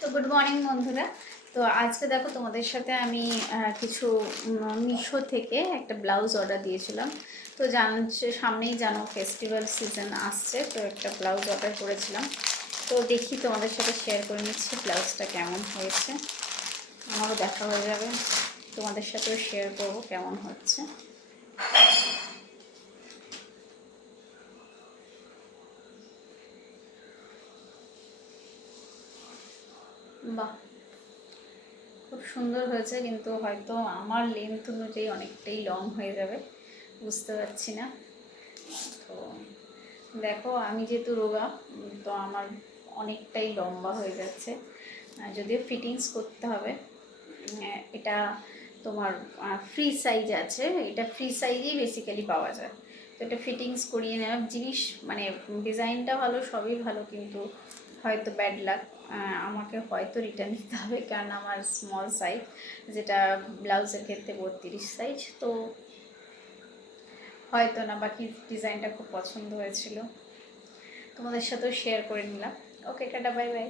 তো good morning বন্ধুরা। তো আজকে দেখো তোমাদের সাথে আমি কিছু মিশো থেকে একটা ব্লাউজ অর্ডার দিয়েছিলাম। তো সামনেই জানো ফেস্টিভ্যাল সিজন আসছে, তো একটা ব্লাউজ অর্ডার করেছিলাম। তো দেখি তোমাদের সাথে শেয়ার করে নিচ্ছি ব্লাউজটা কেমন হয়েছে। আমারও দেখা হয়ে যাবে, তোমাদের সাথেও শেয়ার করবো কেমন হচ্ছে। বাহ, খুব সুন্দর হয়েছে, কিন্তু হয়তো আমার লেন্থ অনুযায়ী অনেকটাই লং হয়ে যাবে, বুঝতে পারছি না। তো দেখো, আমি যেহেতু রোগা, তো আমার অনেকটাই লম্বা হয়ে যাচ্ছে। যদিও ফিটিংস করতে হবে। এটা তোমার ফ্রি সাইজ আছে, এটা ফ্রি সাইজেই বেসিক্যালি পাওয়া যায়। তো এটা ফিটিংস করিয়ে নেওয়ার জিনিস, মানে ডিজাইনটা ভালো, সবই ভালো, কিন্তু হয়তো ব্যাড লাক, আমাকে হয়তো রিটার্ন দিতে হবে, কারণ আমার স্মল সাইজ, যেটা ব্লাউজের ক্ষেত্রে 32 সাইজ। তো হয়তো না, বাকি ডিজাইনটা খুব পছন্দ হয়েছিল, তোমাদের সাথেও শেয়ার করে নিলাম। ওকে, টাটা, বাই বাই।